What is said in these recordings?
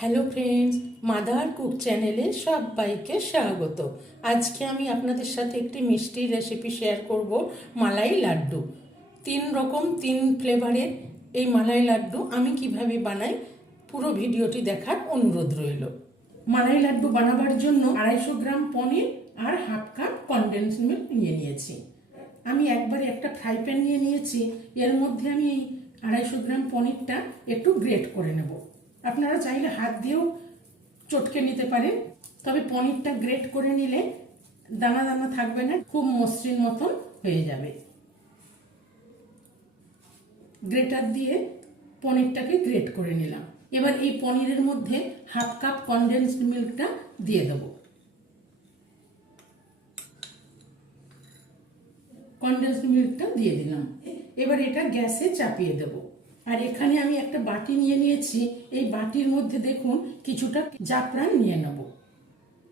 Hello friends, mother cook চ্যানেলে সবাইকে স্বাগত। আজকে আমি আপনাদের সাথে একটি মিষ্টির রেসিপি শেয়ার করব, মালাই লাড্ডু। 3 ফ্লেভারের এই মালাই লাড্ডু আমি কিভাবে বানাই পুরো ভিডিওটি দেখার অনুরোধ রইল। মালাই লাড্ডু বানাবার জন্য 250 গ্রাম পনির আর হাফ কাপ কনডেন্স মিল্ক নিয়ে নিয়েছি। আমি একবারে একটা ফ্রাই প্যান নিয়ে নিয়েছি। এর মধ্যে আমি এই 250 গ্রাম পনিরটা একটু গ্রেট করে নেব। আপনারা চাইলে হাত দিয়েও চটকে নিতে পারেন, তবে পনিরটা গ্রেট করে নিলে দানা দানা থাকবে না, খুব মসৃণ মতন হয়ে যাবে। গ্রেটার দিয়ে পনিরটাকে গ্রেট করে নিলাম। এবার এই পনিরের মধ্যে হাফ কাপ কনডেন্সড মিল্কটা দিয়ে দেব। কনডেন্সড মিল্কটা দিয়ে দিলাম। এবার এটা গ্যাসে চাপিয়ে দেব। আর এখানে আমি একটা বাটি নিয়ে নিয়েছি। এই বাটির মধ্যে দেখুন কিছুটা জাফরান নিয়ে নেব।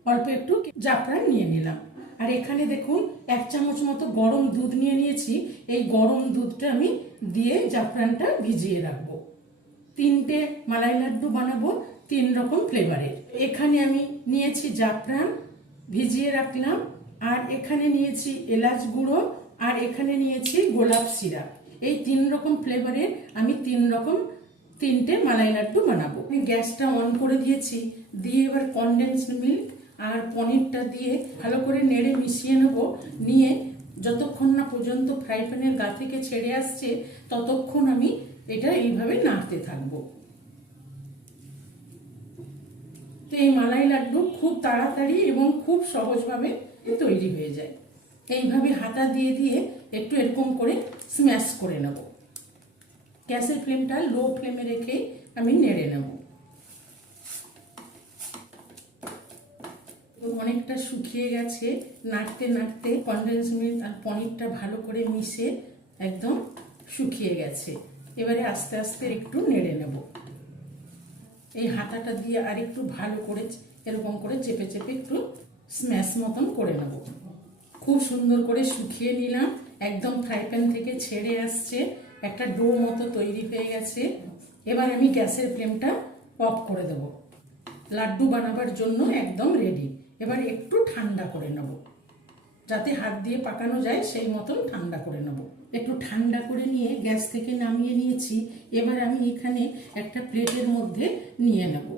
অল্প একটু জাফরান নিয়ে নিলাম। আর এখানে দেখুন 1 চামচ মতো গরম দুধ নিয়ে নিয়েছি। এই গরম দুধটা আমি দিয়ে জাফরানটা ভিজিয়ে রাখবো। 3টে মালাই লাড্ডু বানাবো 3 রকম ফ্লেভারের। এখানে আমি নিয়েছি জাফরান, ভিজিয়ে রাখলাম। আর এখানে নিয়েছি এলাচ গুঁড়ো, আর এখানে নিয়েছি গোলাপ সিরাপ। এই 3 রকম ফ্লেভারের আমি 3টে মালাই লাড্ডু বানাবো। আমি গ্যাসটা অন করে দিয়েছি। দিয়ে এবার কনডেন্সড মিল্ক আর পনিরটা দিয়ে ভালো করে নেড়ে মিশিয়ে নেব। নিয়ে যতক্ষণ না পর্যন্ত ফ্রাই প্যানের গা থেকে ছেড়ে আসছে ততক্ষণ আমি এটা এইভাবে নাড়তে থাকবো। তো এই মালাই লাড্ডু খুব তাড়াতাড়ি এবং খুব সহজভাবে তৈরি হয়ে যায়। এইভাবে হাতা দিয়ে দিয়ে একটু এরকম করে স্ম্যাশ করে নেব। গ্যাসের ফ্লেমটা লো ফ্লেমে রেখে আমি নেড়ে নেব। অনেকটা শুকিয়ে গেছে। নাড়তে নাড়তে কনডেন্স মিল্ক আর পনিরটা ভালো করে মিশে একদম শুকিয়ে গেছে। এবারে আস্তে আস্তে একটু নেড়ে নেব। এই হাতাটা দিয়ে আর একটু ভালো করে এরকম করে চেপে চেপে একটু স্ম্যাশ মতন করে নেব। খুব সুন্দর করে শুকিয়ে নিলাম। একদম ফ্রাই প্যান থেকে ছেড়ে আসছে, একটা ডো মতো তৈরি হয়ে গেছে। এবার আমি গ্যাসের ফ্লেমটা অফ করে দেব। লাড্ডু বানাবার জন্য একদম রেডি। এবার একটু ঠান্ডা করে নেব, যাতে হাত দিয়ে পাকানো যায় সেই মতন ঠান্ডা করে নেব। একটু ঠান্ডা করে নিয়ে গ্যাস থেকে নামিয়ে নিয়েছি। এবার আমি এখানে একটা প্লেটের মধ্যে নিয়ে নেব।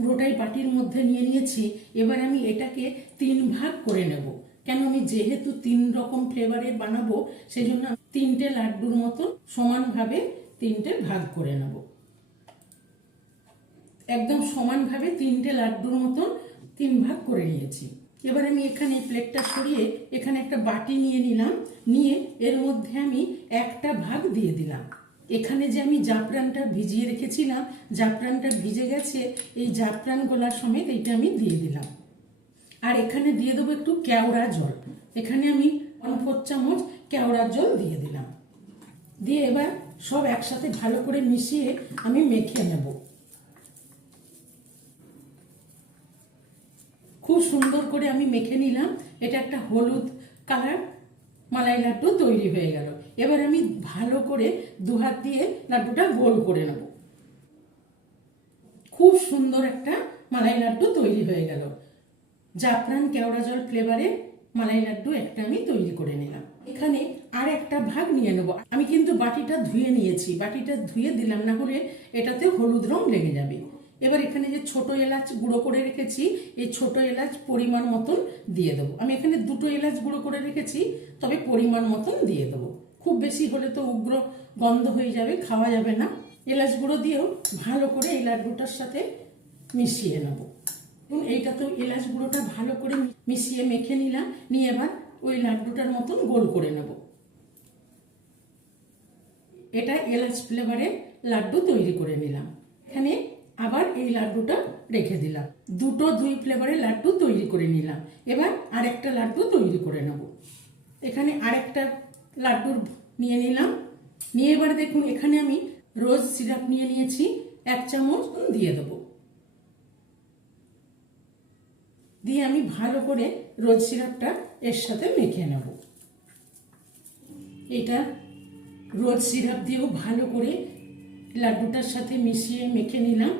পুরোটাই বাটির মধ্যে নিয়ে নিয়েছি। এবার আমি এটাকে 3 ভাগ করে নেব। কেন, আমি যেহেতু 3 রকম ফ্লেভারের বানাবো সেই জন্য 3টে লাড্ডুর মতো সমানভাবে 3টে ভাগ করে নেব। একদম সমানভাবে 3টে লাড্ডুর মতন 3 ভাগ করে নিয়েছি। এবার আমি এখানে প্লেটটা সরিয়ে এখানে একটা বাটি নিয়ে নিলাম। নিয়ে এর মধ্যে আমি একটা ভাগ দিয়ে দিলাম। এখানে যে আমি জাফরানটা ভিজিয়ে রেখেছিলাম, জাফরানটা ভিজে গেছে। এই জাফরান গোলা সমেত এইটা আমি দিয়ে দিলাম। আর এখানে দিয়ে দেবো একটু কেওড়া জল। এখানে আমি 1/4 চামচ কেওড়া জল দিয়ে দিলাম। দিয়ে এবার সব একসাথে ভালো করে মিশিয়ে আমি মেখে নেব। খুব সুন্দর করে আমি মেখে নিলাম। এটা একটা হলুদ কালার মালাই লাড্ডু তৈরি হয়ে গেল। এবার আমি ভালো করে 2 হাত দিয়ে লাড্ডুটা গোল করে নেব। খুব সুন্দর একটা মালাই লাড্ডু তৈরি হয়ে গেল। জাফরান কেওড়া জল ফ্লেভারের মালাই লাড্ডু একটা আমি তৈরি করে নিলাম। এখানে আর একটা ভাগ নিয়ে নেব। আমি কিন্তু বাটিটা ধুয়ে নিয়েছি। বাটিটা ধুয়ে দিলাম, না হলে এটাতে হলুদ রং লেগে যাবে। এবার এখানে যে ছোট এলাচ গুঁড়ো করে রেখেছি, এই ছোট এলাচ পরিমাণ মতন দিয়ে দেবো। আমি এখানে 2টো এলাচ গুঁড়ো করে রেখেছি, তবে পরিমাণ মতন দিয়ে দেবো। খুব বেশি হলে তো উগ্র গন্ধ হয়ে যাবে, খাওয়া যাবে না। এলাচ গুঁড়ো দিয়েও ভালো করে এই লাড্ডুটার সাথে মিশিয়ে নেব। এবং এইটা তো এলাচ গুঁড়োটা ভালো করে মিশিয়ে মেখে নিলাম। নিয়ে এবার ওই লাড্ডুটার মতন গোল করে নেব। এটা এলাচ ফ্লেভারের লাড্ডু তৈরি করে নিলাম। এখানে আবার এই লাড্ডুটা রেখে দিলাম। 2 ফ্লেভারের লাড্ডু তৈরি করে নিলাম। এবার আরেকটা লাড্ডু তৈরি করে নেব। এখানে আরেকটা লাড্ডু নিয়ে নিলাম। নিয়ে এবার দেখুন এখানে আমি রোজ সিরাপ নিয়ে নিয়েছি, 1 চামচ দিয়ে দেবো। দিয়ে আমি ভালো করে রোজ সিরাপটা এর সাথে মেখে নেব। এটা রোজ সিরাপ দিয়েও ভালো করে লাড্ডুটার সাথে মিশিয়ে মেখে নিলাম।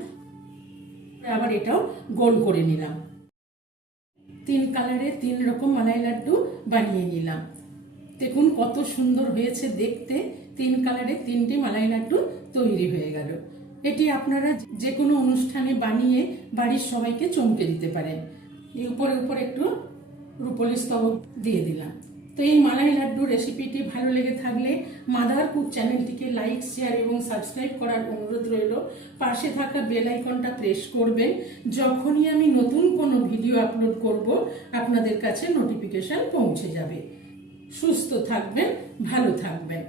আবার এটাও গোল করে নিলাম। 3 কালারের 3 রকম মালাই লাড্ডু বানিয়ে নিলাম। দেখুন কত সুন্দর হয়েছে দেখতে। 3 কালারের 3টি মালাই লাড্ডু তৈরি হয়ে গেল। এটি আপনারা যে কোনো অনুষ্ঠানে বানিয়ে বাড়ির সবাইকে চমকে দিতে পারেন। উপরে উপরে একটু রুপোলি স্তবক দিয়ে দিলাম। তো এই মালাই লাড্ডু রেসিপিটি ভালো লেগে থাকলে মাদার কুক চ্যানেলটিকে লাইক, শেয়ার এবং সাবস্ক্রাইব করার অনুরোধ রইল। পাশে থাকা বেল আইকনটা প্রেস করবেন। যখনই আমি নতুন কোনো ভিডিও আপলোড করব আপনাদের কাছে নোটিফিকেশন পৌঁছে যাবে। সুস্থ থাকবেন, ভালো থাকবেন।